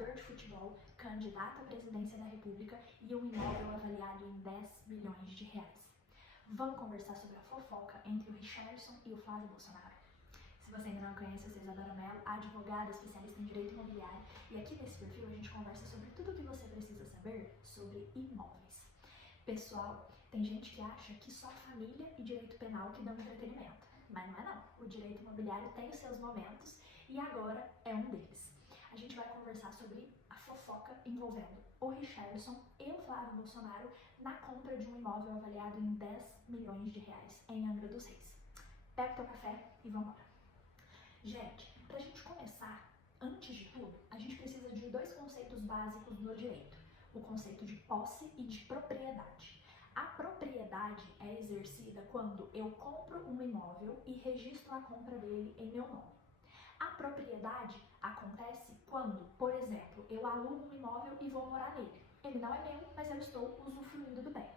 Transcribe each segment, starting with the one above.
jogador de futebol, candidato à presidência da República e um imóvel avaliado em 10 milhões de reais. Vamos conversar sobre a fofoca entre o Richarlison e o Flávio Bolsonaro. Se você ainda não conhece, eu sou Isadora Mello, advogada, especialista em direito imobiliário, e aqui nesse perfil a gente conversa sobre tudo o que você precisa saber sobre imóveis. Pessoal, tem gente que acha que só família e direito penal que dão entretenimento, mas não é não. O direito imobiliário tem os seus momentos e agora é um deles. A gente vai conversar sobre a fofoca envolvendo o Richarlison e o Flávio Bolsonaro na compra de um imóvel avaliado em 10 milhões de reais em Angra dos Reis. Pega o teu café e vamos embora. Gente, pra gente começar, antes de tudo, a gente precisa de dois conceitos básicos do direito: o conceito de posse e de propriedade. A propriedade é exercida quando eu compro um imóvel e registro a compra dele em meu nome. A propriedade acontece quando, por exemplo, eu alugo um imóvel e vou morar nele. Ele não é meu, mas eu estou usufruindo do bem,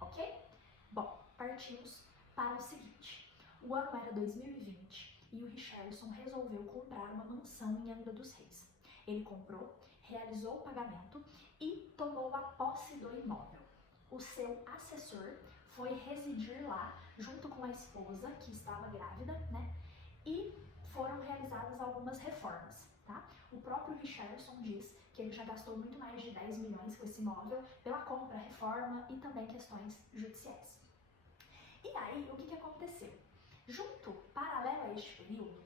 ok? Bom, partimos para o seguinte. O ano era 2020 e o Richarlison resolveu comprar uma mansão em Angra dos Reis. Ele comprou, realizou o pagamento e tomou a posse do imóvel. O seu assessor foi residir lá junto com a esposa, que estava grávida, né? E foram realizadas algumas reformas, tá? O próprio Richarlison diz que ele já gastou muito mais de 10 milhões com esse imóvel pela compra, reforma e também questões judiciais. E aí, o que aconteceu? Paralelo a este período,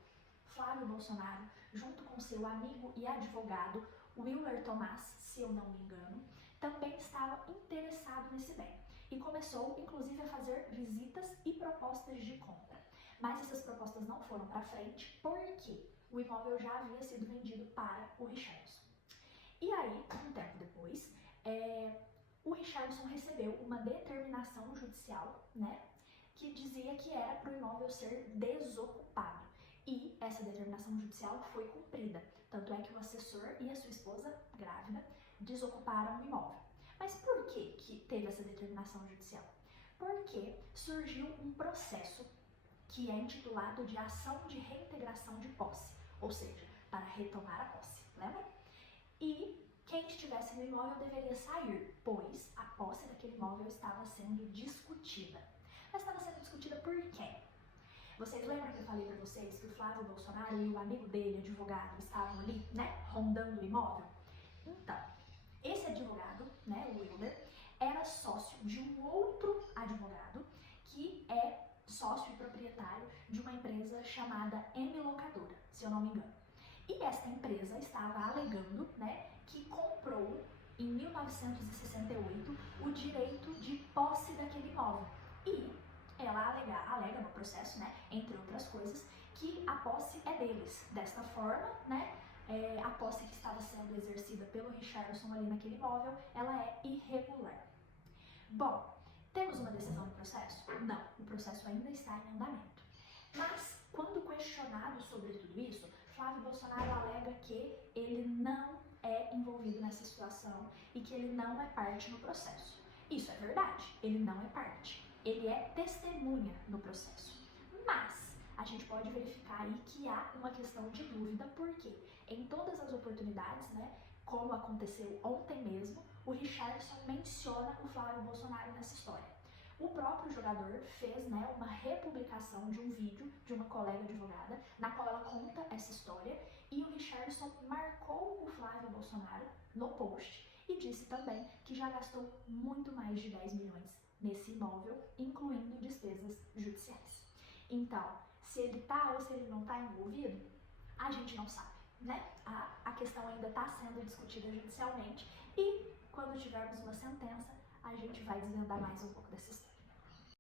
Flávio Bolsonaro, junto com seu amigo e advogado Willer Tomás, se eu não me engano, também estava interessado nesse bem e começou, inclusive, a fazer visitas e propostas de compra. Mas essas propostas não foram para frente porque o imóvel já havia sido vendido para o Richarlison. E aí, um tempo depois, o Richarlison recebeu uma determinação judicial, né, que dizia que era para o imóvel ser desocupado. E essa determinação judicial foi cumprida. Tanto é que o assessor e a sua esposa, grávida, desocuparam o imóvel. Mas por que teve essa determinação judicial? Porque surgiu um processo que é intitulado de ação de reintegração de posse, ou seja, para retomar a posse, lembra? E quem estivesse no imóvel deveria sair, pois a posse daquele imóvel estava sendo discutida. Mas estava sendo discutida por quem? Vocês lembram que eu falei para vocês que o Flávio Bolsonaro e o amigo dele, advogado, estavam ali, né, rondando o imóvel? Então, esse advogado, né, o Willer, era sócio de um outro advogado que é sócio e proprietário de uma empresa chamada M Locadora, se eu não me engano. E esta empresa estava alegando, né, que comprou em 1968 o direito de posse daquele imóvel. E ela alega no processo, né, entre outras coisas, que a posse é deles. Desta forma, né, a posse que estava sendo exercida pelo Richarlison ali naquele imóvel, ela é irregular. Bom, temos uma decisão no processo? Não, o processo ainda está em andamento. Mas, quando questionado sobre tudo isso, Flávio Bolsonaro alega que ele não é envolvido nessa situação e que ele não é parte no processo. Isso é verdade, ele não é parte. Ele é testemunha no processo. Mas a gente pode verificar aí que há uma questão de dúvida, porque em todas as oportunidades, né, como aconteceu ontem mesmo, o Richarlison menciona o Flávio Bolsonaro nessa história. O próprio jogador fez, né, uma republicação de um vídeo de uma colega advogada, na qual ela conta essa história, e o Richarlison marcou o Flávio Bolsonaro no post e disse também que já gastou muito mais de 10 milhões nesse imóvel, incluindo despesas judiciais. Então, se ele tá ou se ele não tá envolvido, a gente não sabe, né? A questão ainda está sendo discutida judicialmente e quando tivermos uma sentença, a gente vai desvendar mais um pouco dessa história.